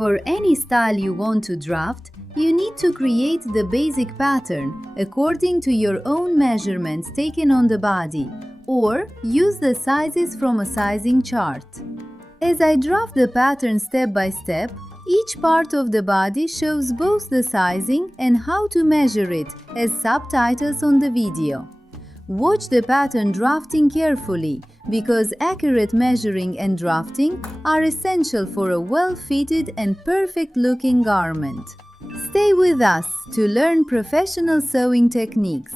For any style you want to draft, you need to create the basic pattern according to your own measurements taken on the body, or use the sizes from a sizing chart. As I draft the pattern step by step, each part of the body shows both the sizing and how to measure it as subtitles on the video. Watch the pattern drafting carefully because accurate measuring and drafting are essential for a well-fitted and perfect-looking garment. Stay with us to learn professional sewing techniques.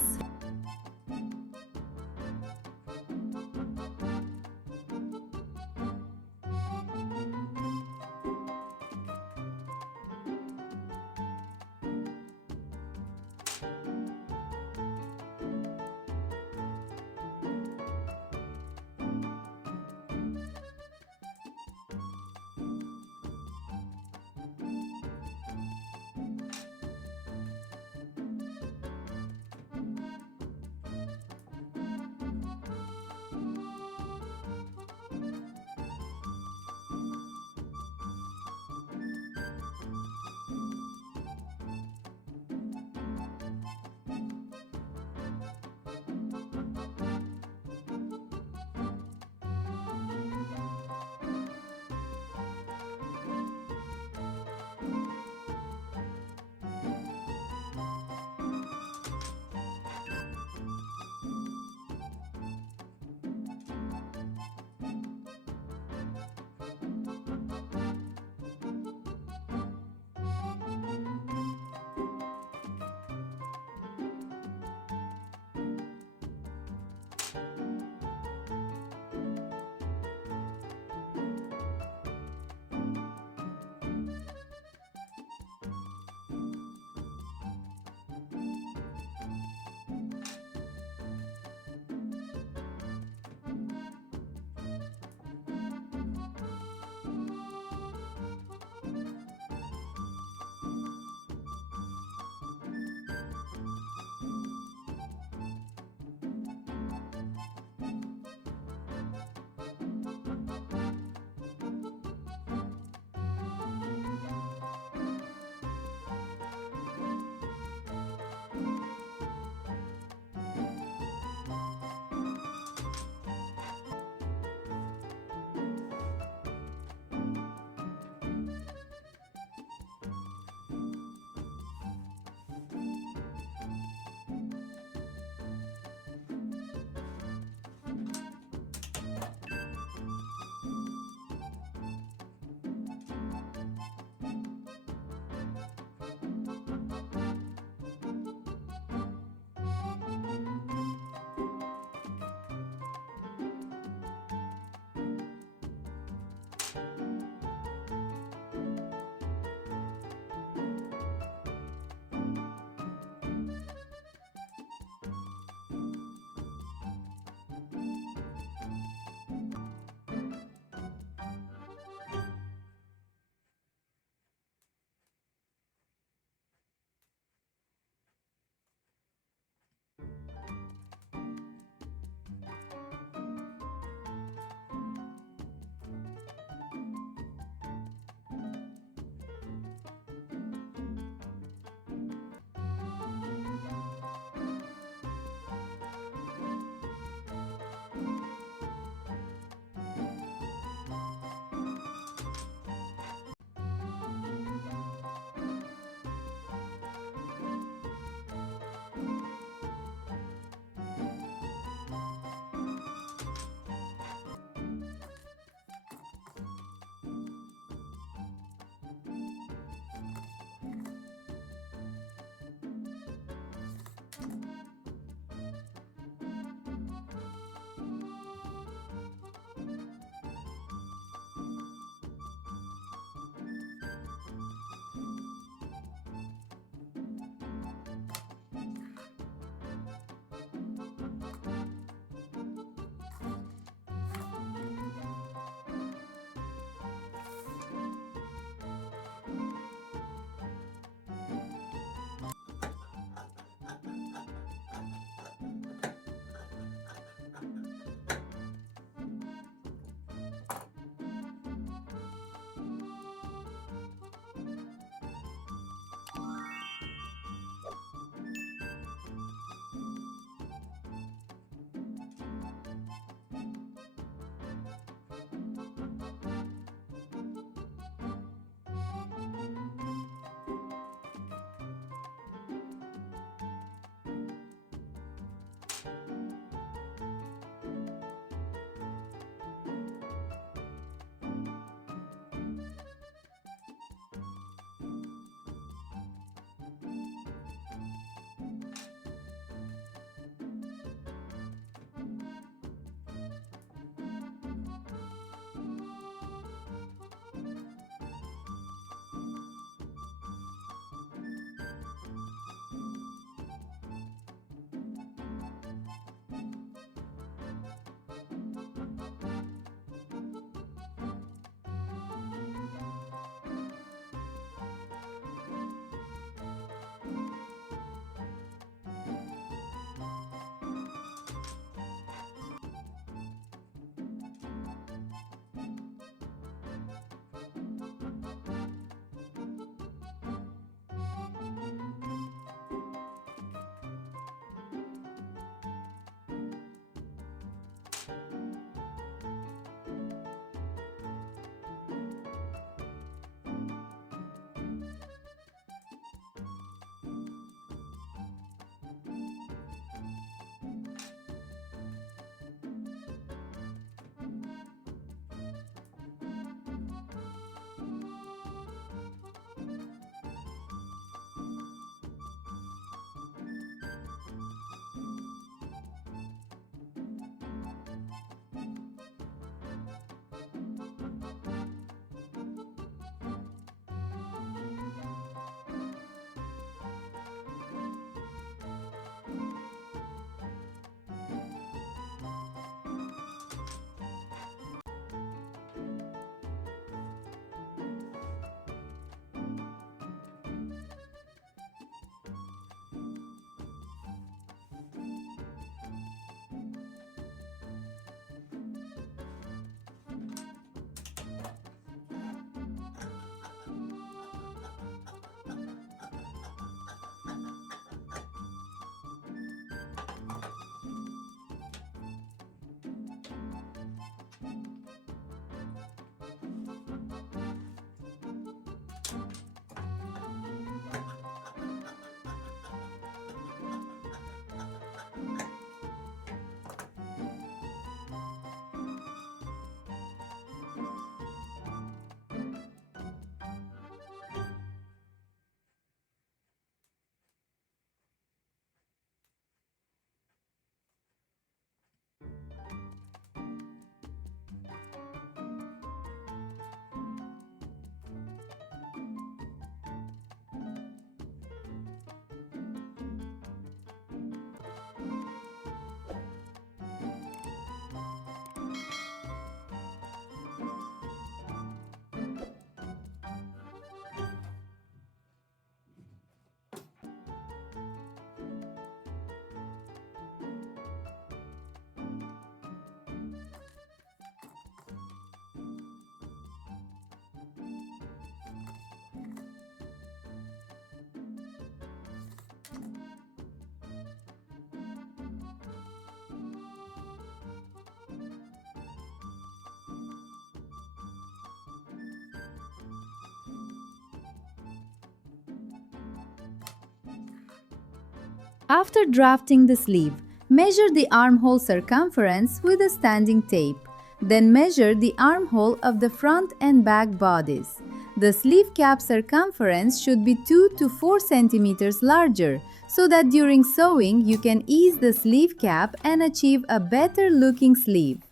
After drafting the sleeve, measure the armhole circumference with a standing tape. Then measure the armhole of the front and back bodies. The sleeve cap circumference should be 2 to 4 centimeters larger so that during sewing you can ease the sleeve cap and achieve a better looking sleeve.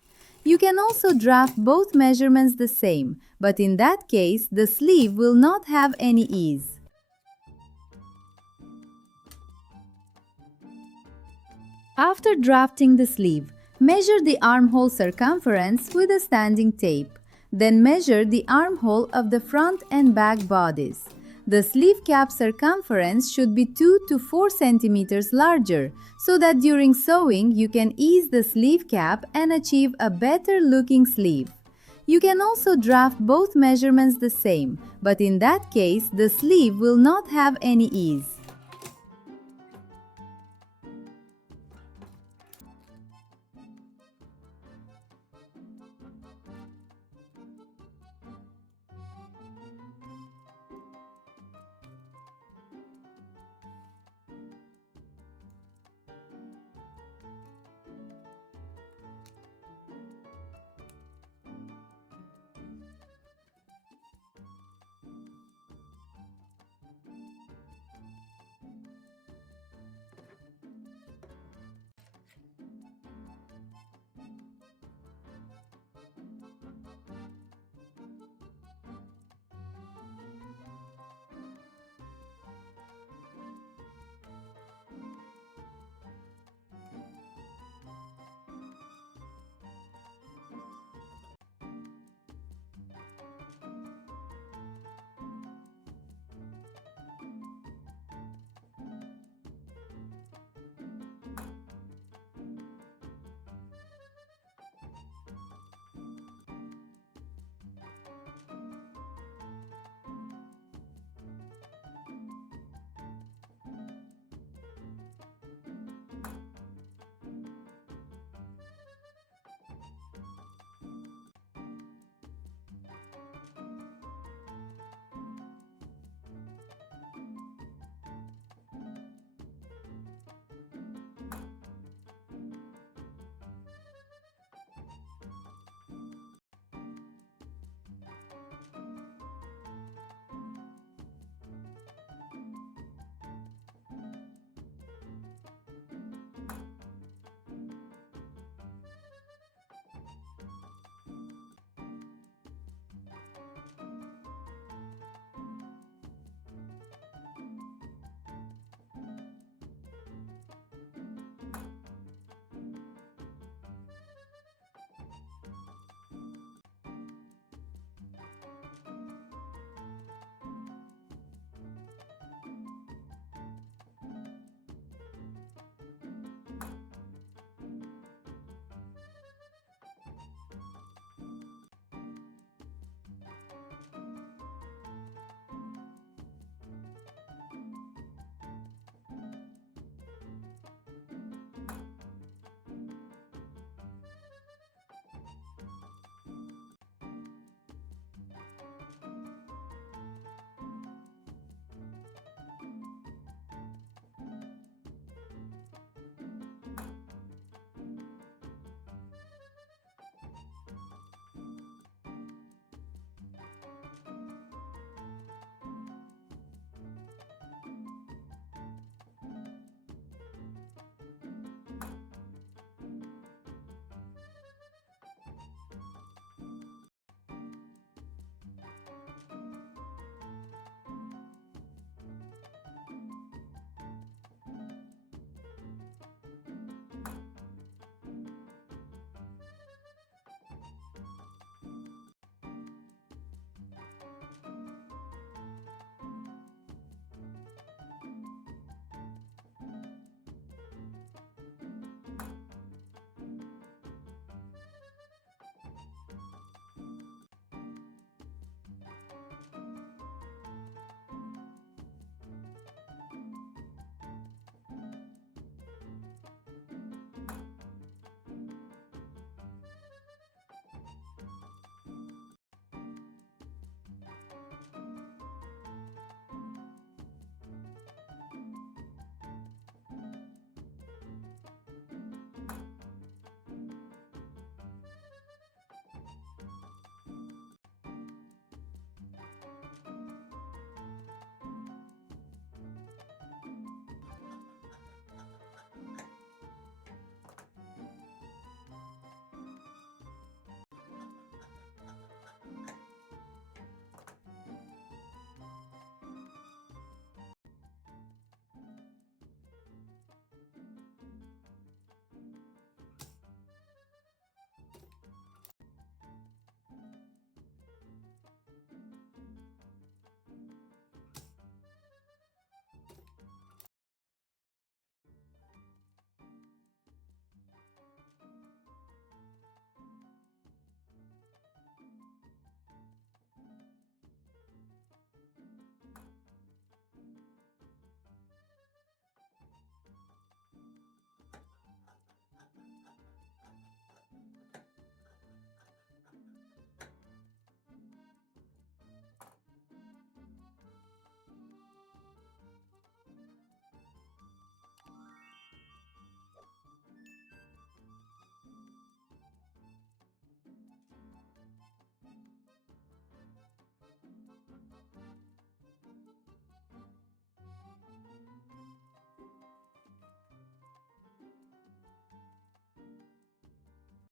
You can also draft both measurements the same, but in that case the sleeve will not have any ease. After drafting the sleeve, measure the armhole circumference with a standing tape. Then measure the armhole of the front and back bodies. The sleeve cap circumference should be 2 to 4 centimeters larger so that during sewing you can ease the sleeve cap and achieve a better looking sleeve. You can also draft both measurements the same, but in that case the sleeve will not have any ease.